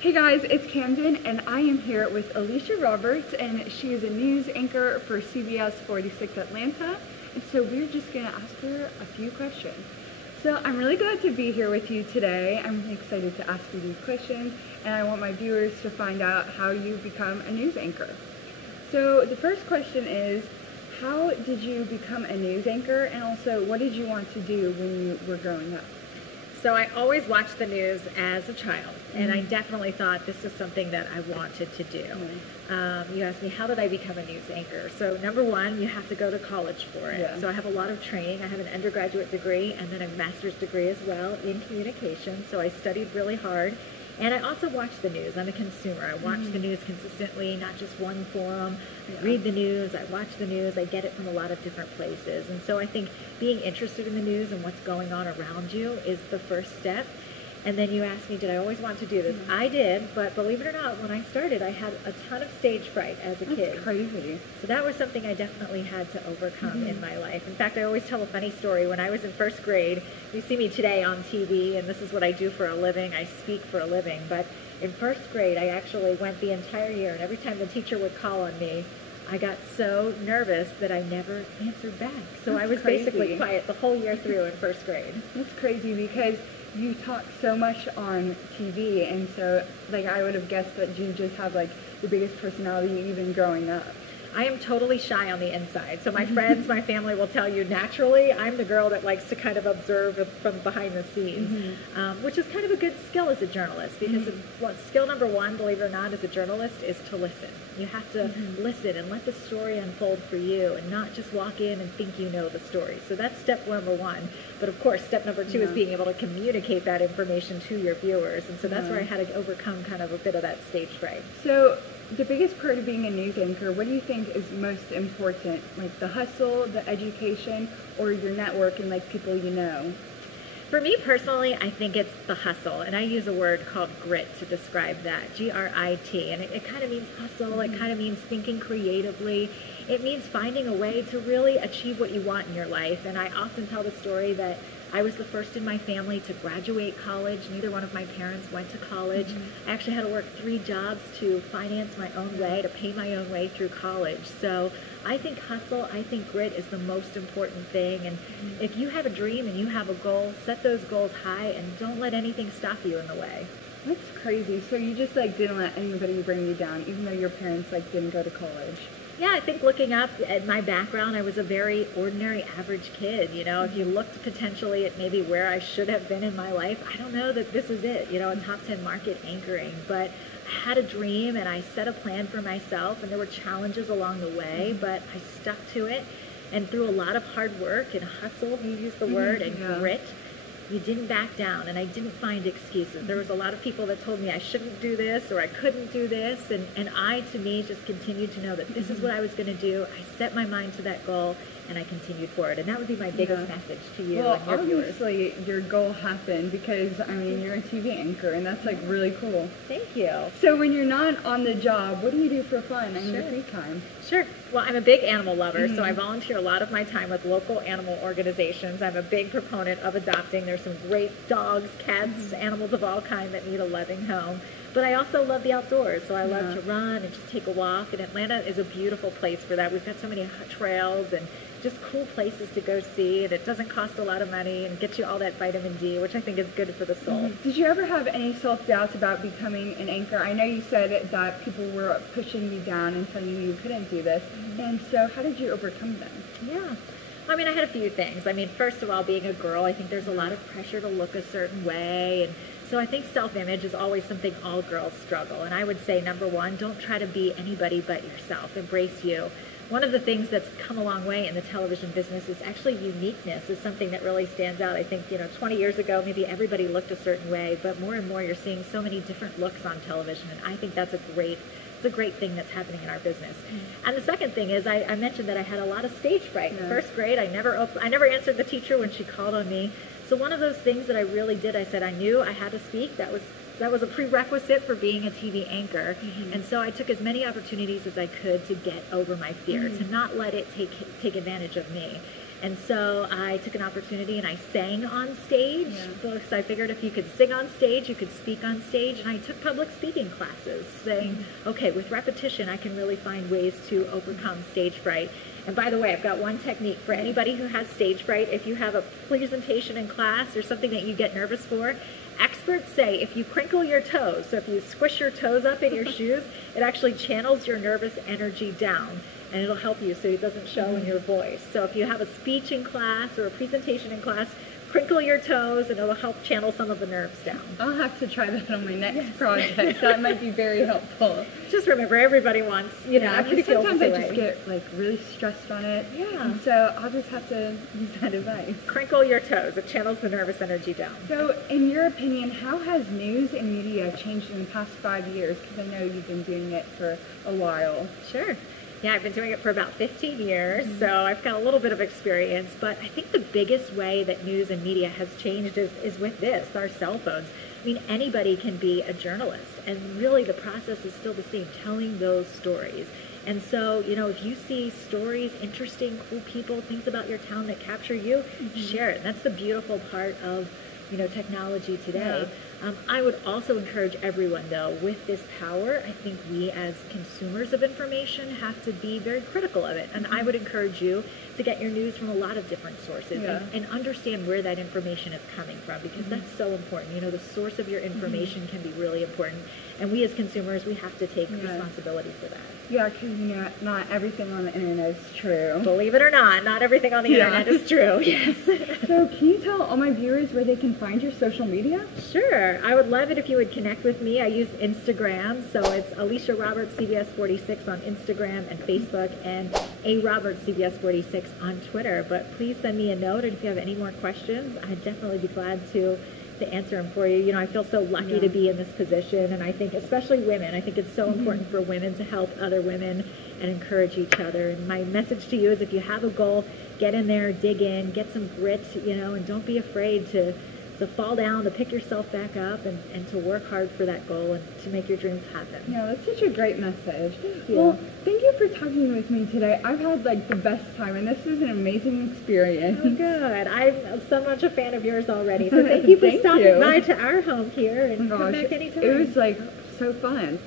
Hey guys, it's Camden, and I am here with Alicia Roberts, and she is a news anchor for CBS 46 Atlanta, and so we're just going to ask her a few questions. So I'm really glad to be here with you today. I'm really excited to ask you these questions, and I want my viewers to find out how you become a news anchor. So the first question is, how did you become a news anchor, and also what did you want to do when you were growing up? So I always watched the news as a child, and I definitely thought this is something that I wanted to do. You asked me, how did I become a news anchor? So number one, you have to go to college for it. So I have a lot of training. I have an undergraduate degree and then a master's degree as well in communication. So I studied really hard. And I also watch the news. I'm a consumer. I watch the news consistently, not just one forum. I read the news, I watch the news, I get it from a lot of different places. And so I think being interested in the news and what's going on around you is the first step. And then you asked me, did I always want to do this? I did, but believe it or not, when I started, I had a ton of stage fright as a kid. That's crazy. So that was something I definitely had to overcome in my life. In fact, I always tell a funny story. When I was in first grade, you see me today on TV, and this is what I do for a living. I speak for a living. But in first grade, I actually went the entire year, and every time the teacher would call on me, I got so nervous that I never answered back. So I was basically quiet the whole year through in first grade. That's crazy because you talk so much on TV, and so like I would have guessed that you just have like the biggest personality even growing up. I am totally shy on the inside. So my friends, my family will tell you naturally I'm the girl that likes to kind of observe from behind the scenes, which is kind of a good skill as a journalist because skill number one, believe it or not, as a journalist is to listen. You have to listen and let the story unfold for you and not just walk in and think you know the story. So that's step number one. But of course, step number two is being able to communicate that information to your viewers. And so that's where I had to overcome kind of a bit of that stage fright. So the biggest part of being a news anchor, what do you think is most important? Like the hustle, the education, or your network and like people you know? For me personally, I think it's the hustle, and I use a word called grit to describe that, G-R-I-T, and it kind of means hustle, it kind of means thinking creatively, it means finding a way to really achieve what you want in your life, and I often tell the story that I was the first in my family to graduate college. Neither one of my parents went to college. I actually had to work 3 jobs to finance my own way, to pay my own way through college. So I think hustle, I think grit is the most important thing. And if you have a dream and you have a goal, set those goals high and don't let anything stop you in the way. That's crazy. So you just like didn't let anybody bring you down, even though your parents like didn't go to college? Yeah, I think looking up at my background, I was a very ordinary, average kid. You know, if you looked potentially at maybe where I should have been in my life, I don't know that this is it, you know, a top 10 market anchoring. But I had a dream and I set a plan for myself, and there were challenges along the way, but I stuck to it. And through a lot of hard work and hustle, you use the word, and grit, you didn't back down, and I didn't find excuses. There was a lot of people that told me I shouldn't do this or I couldn't do this, and I, to me, just continued to know that this is what I was going to do. I set my mind to that goal, and I continued forward, and that would be my biggest message to you and your viewers. Well, obviously, your goal happened because, I mean, you're a TV anchor, and that's, like, really cool. Thank you. So when you're not on the job, what do you do for fun in your free time? Sure. Well, I'm a big animal lover, so I volunteer a lot of my time with local animal organizations. I'm a big proponent of adopting. There's some great dogs, cats, animals of all kinds that need a loving home. But I also love the outdoors, so I love to run and just take a walk, and Atlanta is a beautiful place for that. We've got so many trails and just cool places to go see, and it doesn't cost a lot of money and gets you all that vitamin D, which I think is good for the soul. Did you ever have any self-doubts about becoming an anchor? I know you said that people were pushing you down and telling you you couldn't do this, and so how did you overcome them? Yeah. I mean, I had a few things. I mean, first of all, being a girl, I think there's a lot of pressure to look a certain way, and so I think self-image is always something all girls struggle. And I would say, number one, don't try to be anybody but yourself. Embrace you. One of the things that's come a long way in the television business is actually uniqueness is something that really stands out. I think, 20 years ago, maybe everybody looked a certain way, but more and more you're seeing so many different looks on television, and I think that's it's a great thing that's happening in our business. And the second thing is I mentioned that I had a lot of stage fright. In first grade, I never answered the teacher when she called on me. So one of those things that I really did, I said I knew I had to speak. That was a prerequisite for being a TV anchor. And so I took as many opportunities as I could to get over my fear, to not let it take advantage of me. And so I took an opportunity and I sang on stage. Because I figured if you could sing on stage, you could speak on stage. And I took public speaking classes saying, okay, with repetition, I can really find ways to overcome stage fright. And by the way, I've got one technique for anybody who has stage fright. If you have a presentation in class or something that you get nervous for, experts say if you crinkle your toes, so if you squish your toes up in your shoes, it actually channels your nervous energy down, and it'll help you so it doesn't show in your voice. So if you have a speech in class or a presentation in class, crinkle your toes and it'll help channel some of the nerves down. I'll have to try that on my next project. That might be very helpful. Just remember, everybody wants, because sometimes I just get like really stressed on it. Yeah. And so I'll just have to use that advice. Crinkle your toes. It channels the nervous energy down. So in your opinion, how has news and media changed in the past 5 years? Because I know you've been doing it for a while. Sure. Yeah, I've been doing it for about 15 years, so I've got a little bit of experience. But I think the biggest way that news and media has changed is with this, our cell phones. I mean, anybody can be a journalist, and really the process is still the same, telling those stories. And so, if you see stories, interesting, cool people, things about your town that capture you, share it. And that's the beautiful part of technology today. I would also encourage everyone, though, with this power, I think we as consumers of information have to be very critical of it. And I would encourage you to get your news from a lot of different sources and understand where that information is coming from, because that's so important. The source of your information can be really important. And we as consumers, we have to take responsibility for that. Yeah, because not everything on the internet is true. Believe it or not everything on the internet is true. Yes. So can you tell all my viewers where they can find your social media? Sure. I would love it if you would connect with me. I use Instagram, so it's Alicia Roberts CBS 46 on Instagram and Facebook, and A Roberts CBS 46 on Twitter. But please send me a note, and if you have any more questions, I'd definitely be glad to answer them for you. I feel so lucky to be in this position, and I think especially women, I think it's so important for women to help other women and encourage each other. And my message to you is, if you have a goal, get in there, dig in, get some grit, and don't be afraid to fall down, to pick yourself back up, and to work hard for that goal and to make your dreams happen. Yeah, that's such a great message. Thank you. Well, thank you for talking with me today. I've had the best time, and this is an amazing experience. Oh, good. I'm so much a fan of yours already. So thank you for stopping by to our home here, and come back anytime. It was so fun.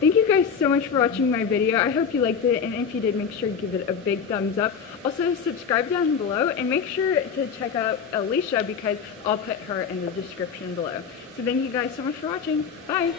Thank you guys so much for watching my video. I hope you liked it, and if you did, make sure to give it a big thumbs up. Also, subscribe down below, and make sure to check out Alicia, because I'll put her in the description below. So thank you guys so much for watching. Bye!